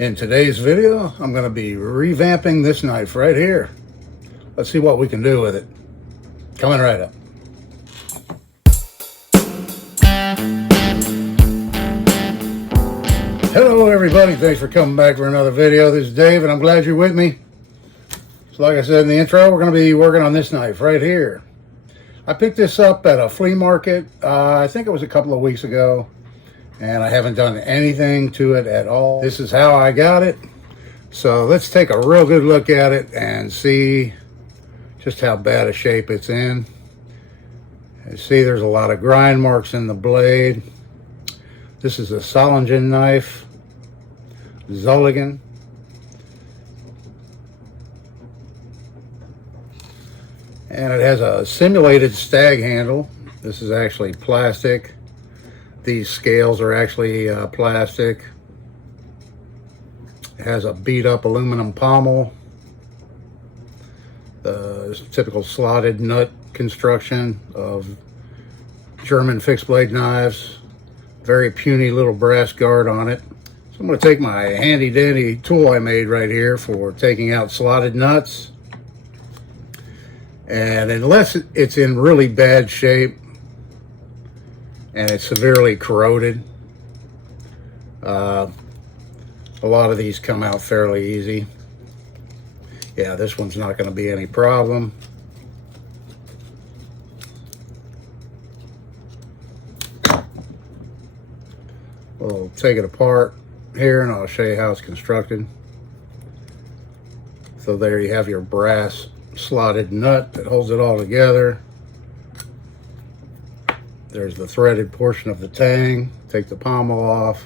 In today's video, I'm going to be revamping this knife right here. Let's see what we can do with it. Coming right up. Hello everybody, thanks for coming back for another video. This is Dave and I'm glad you're with me. So like I said in the intro, we're going to be working on this knife right here. I picked this up at a flea market, I think it was a couple of weeks ago. And I haven't done anything to it at all. This is how I got it. So let's take a real good look at it and see just how bad a shape it's in. You see there's a lot of grind marks in the blade. This is a Solingen knife, Solingen. And it has a simulated stag handle. This is actually plastic. These scales are actually plastic. It has a beat up aluminum pommel. The typical slotted nut construction of German fixed blade knives. Very puny little brass guard on it. So I'm going to take my handy dandy tool I made right here for taking out slotted nuts. And unless it's in really bad shape, and it's severely corroded. A lot of these come out fairly easy. Yeah, this one's not going to be any problem. We'll take it apart here and I'll show you how it's constructed. So there you have your brass slotted nut that holds it all together. There's the threaded portion of the tang. Take the pommel off.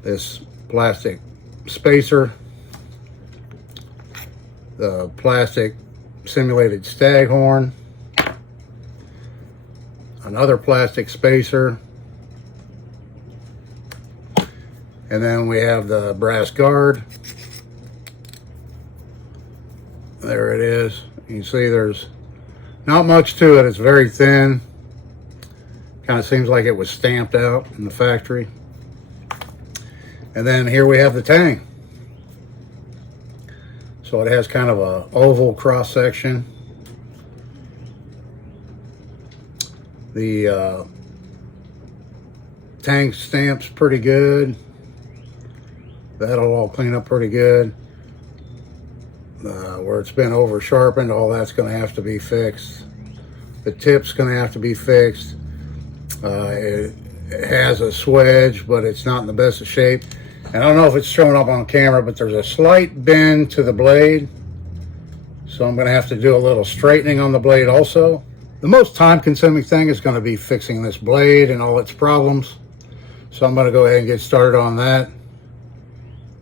This plastic spacer. The plastic simulated stag horn. Another plastic spacer. And then we have the brass guard. There it is. You can see there's not much to it. It's very thin. Kind of seems like it was stamped out in the factory. And then here we have the tang. So it has kind of a oval cross section. The tang stamp's pretty good. That'll all clean up pretty good. Where it's been over sharpened, all that's going to have to be fixed. The tip's going to have to be fixed. It has a swedge, but it's not in the best of shape. And I don't know if it's showing up on camera, but there's a slight bend to the blade. So I'm going to have to do a little straightening on the blade also. The most time-consuming thing is going to be fixing this blade and all its problems. So I'm going to go ahead and get started on that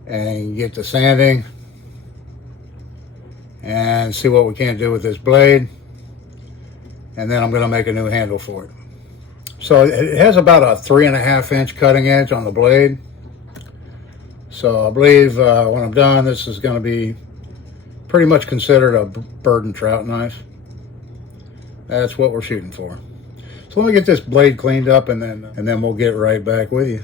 and get to sanding and see what we can do with this blade. And then I'm going to make a new handle for it. So it has about a 3.5 inch cutting edge on the blade. So I believe when I'm done, this is going to be pretty much considered a bird and trout knife. That's what we're shooting for. So let me get this blade cleaned up and then we'll get right back with you.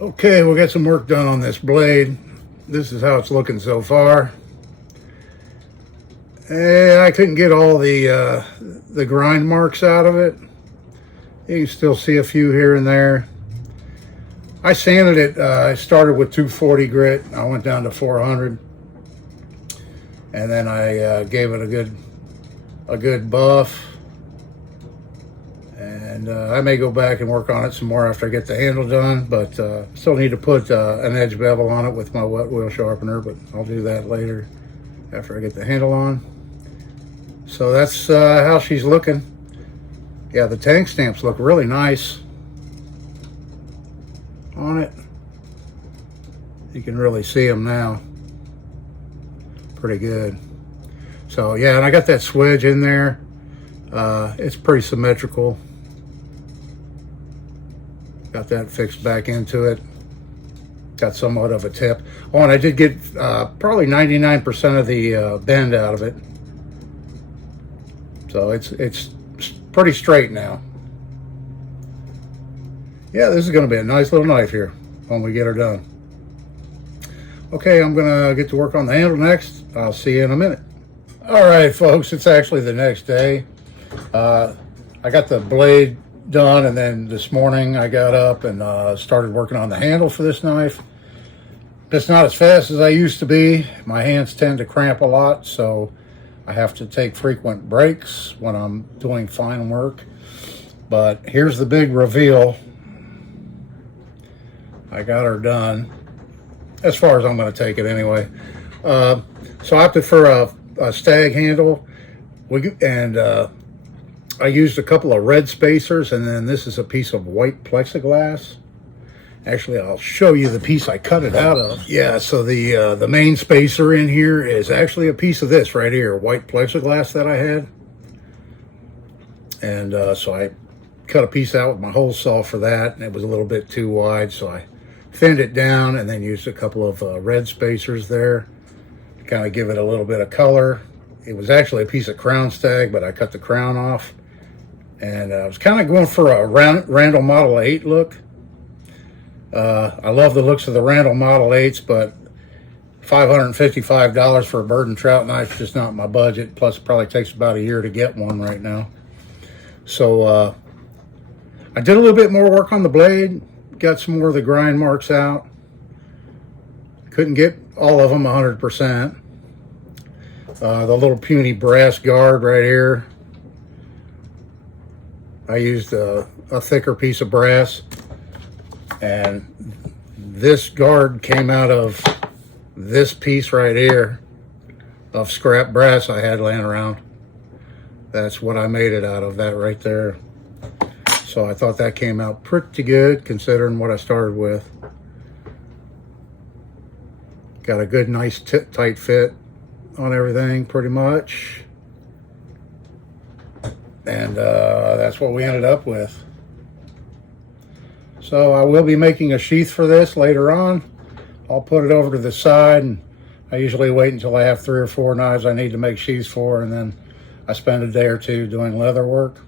Okay, we'll get some work done on this blade. This is how it's looking so far. And I couldn't get all the grind marks out of it. You can still see a few here and there. I sanded it, I started with 240 grit. I went down to 400. And then I gave it a good buff. And I may go back and work on it some more after I get the handle done. But still need to put an edge bevel on it with my wet wheel sharpener. But I'll do that later after I get the handle on. So that's how she's looking. Yeah, the tang stamps look really nice on it. You can really see them now. Pretty good. So yeah, and I got that swedge in there. It's pretty symmetrical. Got that fixed back into it. Got somewhat of a tip. Oh, and I did get probably 99% of the bend out of it. So it's pretty straight now. Yeah, this is going to be a nice little knife here when we get her done. Okay, I'm gonna get to work on the handle next. I'll see you in a minute. All right, folks, it's actually the next day. I got the blade done, and then this morning I got up and started working on the handle for this knife. It's not as fast as I used to be. My hands tend to cramp a lot, so I have to take frequent breaks when I'm doing fine work. But here's the big reveal. I got her done, as far as I'm going to take it anyway. So I opted for a stag handle, and I used a couple of red spacers, and then this is a piece of white plexiglass. Actually, I'll show you the piece I cut it out of. Yeah, so the main spacer in here is actually a piece of this right here, white plexiglass that I had. And so I cut a piece out with my hole saw for that, and it was a little bit too wide, so I thinned it down and then used a couple of red spacers there to kind of give it a little bit of color. It was actually a piece of crown stag, but I cut the crown off. And I was kind of going for a Randall Model 8 look. I love the looks of the Randall Model 8s, but $555 for a bird and trout knife is just not my budget. Plus, it probably takes about a year to get one right now. So I did a little bit more work on the blade, got some more of the grind marks out. Couldn't get all of them 100%. The little puny brass guard right here, I used a thicker piece of brass, and this guard came out of this piece right here of scrap brass I had laying around. That's what I made it out of, that right there. So I thought that came out pretty good considering what I started with. Got a good, nice, tight fit on everything pretty much. And that's what we ended up with. So I will be making a sheath for this later on. I'll put it over to the side, and I usually wait until I have 3 or 4 knives I need to make sheaths for, and then I spend a day or two doing leather work.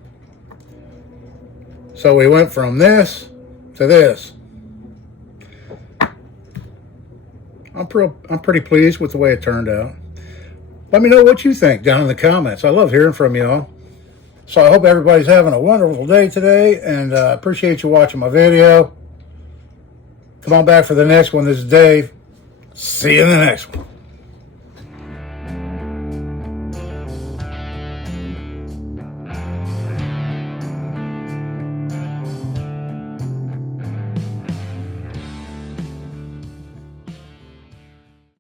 So we went from this to this. I'm pretty pleased with the way it turned out. Let me know what you think down in the comments. I love hearing from y'all. So I hope everybody's having a wonderful day today, and appreciate you watching my video. Come on back for the next one. This is Dave. See you in the next one.